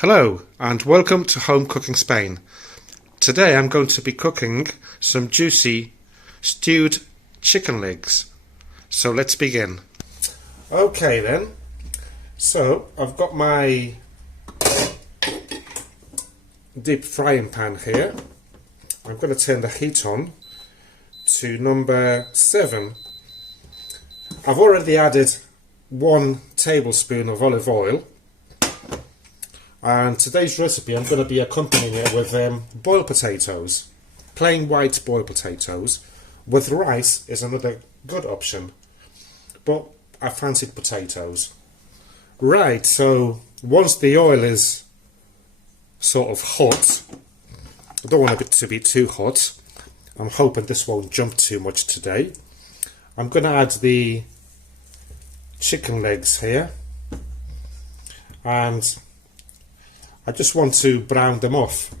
Hello and welcome to Home Cooking Spain. Today I'm going to be cooking some juicy stewed chicken legs. So let's begin. Okay then, so I've got my deep frying pan here. I'm going to turn the heat on to number 7. I've already added 1 tablespoon of olive oil. And today's recipe, I'm going to be accompanying it with boiled potatoes. Plain white boiled potatoes. With rice is another good option. But I fancied potatoes. Right, so once the oil is sort of hot, I don't want it to be too hot. I'm hoping this won't jump too much today. I'm going to add the chicken legs here. And I just want to brown them off.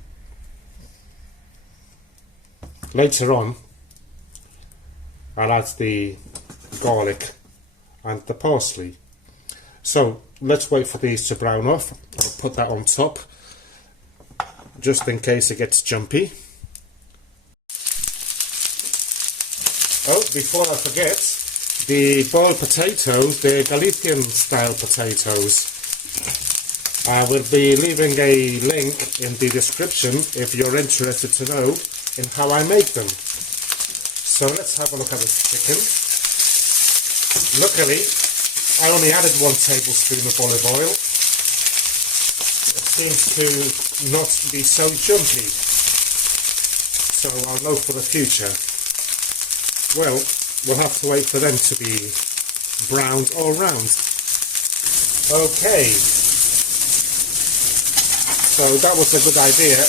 Later on, I'll add the garlic and the parsley. So let's wait for these to brown off. I'll put that on top, just in case it gets jumpy. Oh, before I forget, the boiled potatoes, the Galician style potatoes. I will be leaving a link in the description if you're interested to know in how I make them. So let's have a look at this chicken. Luckily, I only added 1 tablespoon of olive oil. It seems to not be so jumpy. So I'll know for the future. Well, we'll have to wait for them to be browned all round. Okay. So that was a good idea,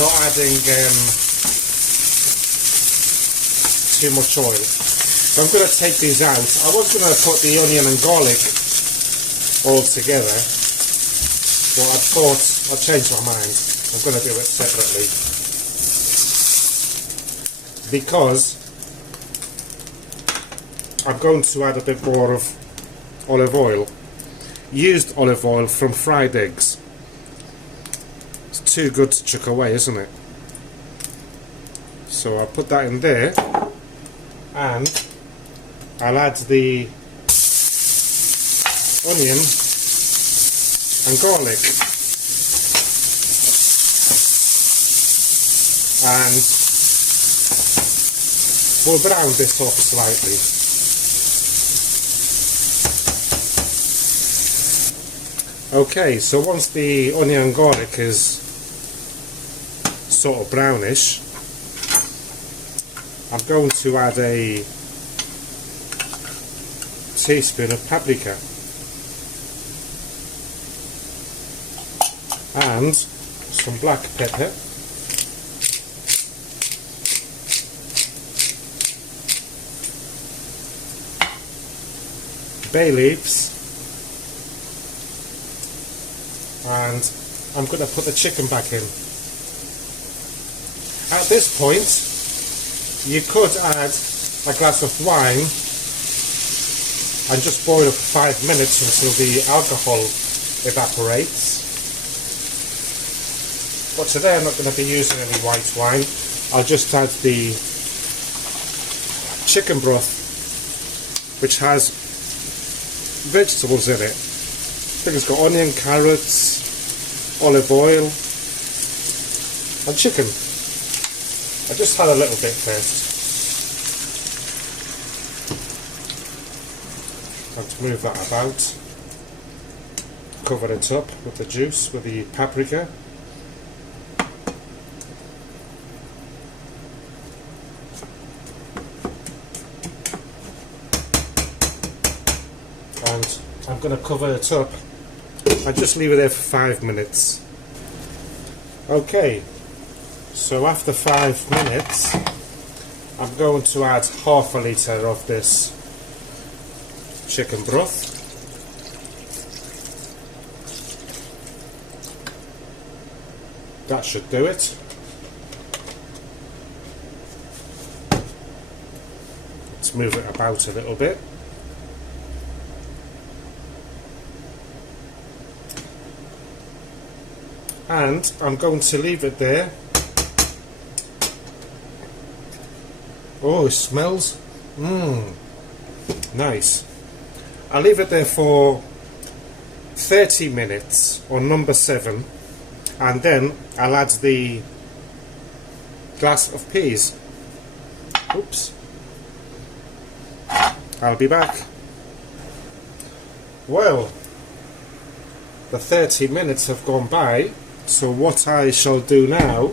not adding too much oil. So I'm going to take these out. I was going to put the onion and garlic all together, but I thought I'll change my mind. I'm going to do it separately. Because I'm going to add a bit more of olive oil. Used olive oil from fried eggs. Too good to chuck away, isn't it? So I'll put that in there, and I'll add the onion and garlic, and we'll brown this off slightly. Okay, so once the onion and garlic is sort of brownish, I'm going to add a teaspoon of paprika and some black pepper, bay leaves, and I'm going to put the chicken back in. At this point, you could add a glass of wine and just boil it for 5 minutes until the alcohol evaporates. But today I'm not going to be using any white wine. I'll just add the chicken broth, which has vegetables in it. I think it's got onion, carrots, olive oil and chicken. I just had a little bit first. I'm going to move that about. Cover it up with the juice, with the paprika. And I'm going to cover it up and just leave it there for 5 minutes. Okay. So after 5 minutes, I'm going to add half a litre of this chicken broth. That should do it. Let's move it about a little bit. and I'm going to leave it there. Oh, it smells nice. I'll leave it there for 30 minutes on number 7, and then I'll add the glass of peas. Oops. I'll be back. Well, the 30 minutes have gone by, so what I shall do now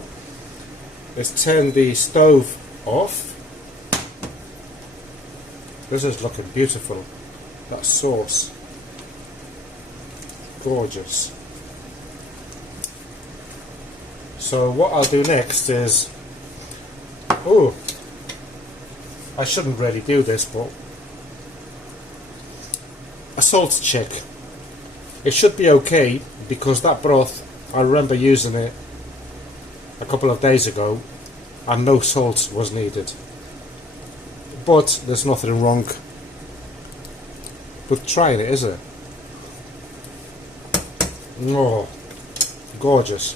is turn the stove off. This is looking beautiful. That sauce, gorgeous. So what I'll do next is, oh, I shouldn't really do this, but a salt check. It should be okay, because that broth, I remember using it a couple of days ago and no salt was needed. But there's nothing wrong with trying it, is it? Oh, gorgeous.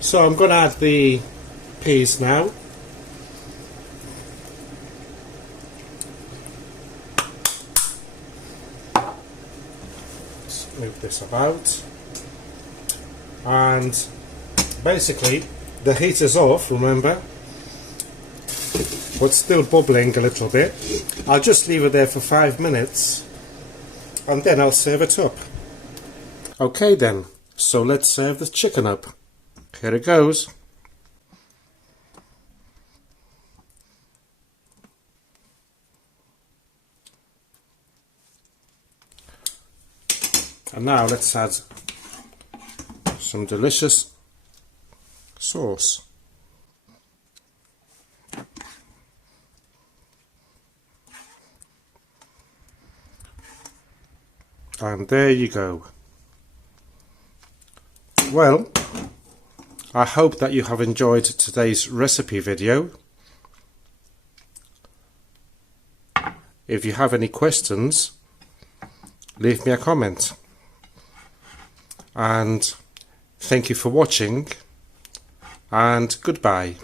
So I'm going to add the peas now. Let's move this about. And basically the heat is off, remember, but still bubbling a little bit. I'll just leave it there for 5 minutes and then I'll serve it up. Okay then, so let's serve the chicken up. Here it goes. And now let's add some delicious sauce. And there you go. Well, I hope that you have enjoyed today's recipe video. If you have any questions, leave me a comment. And thank you for watching, and goodbye.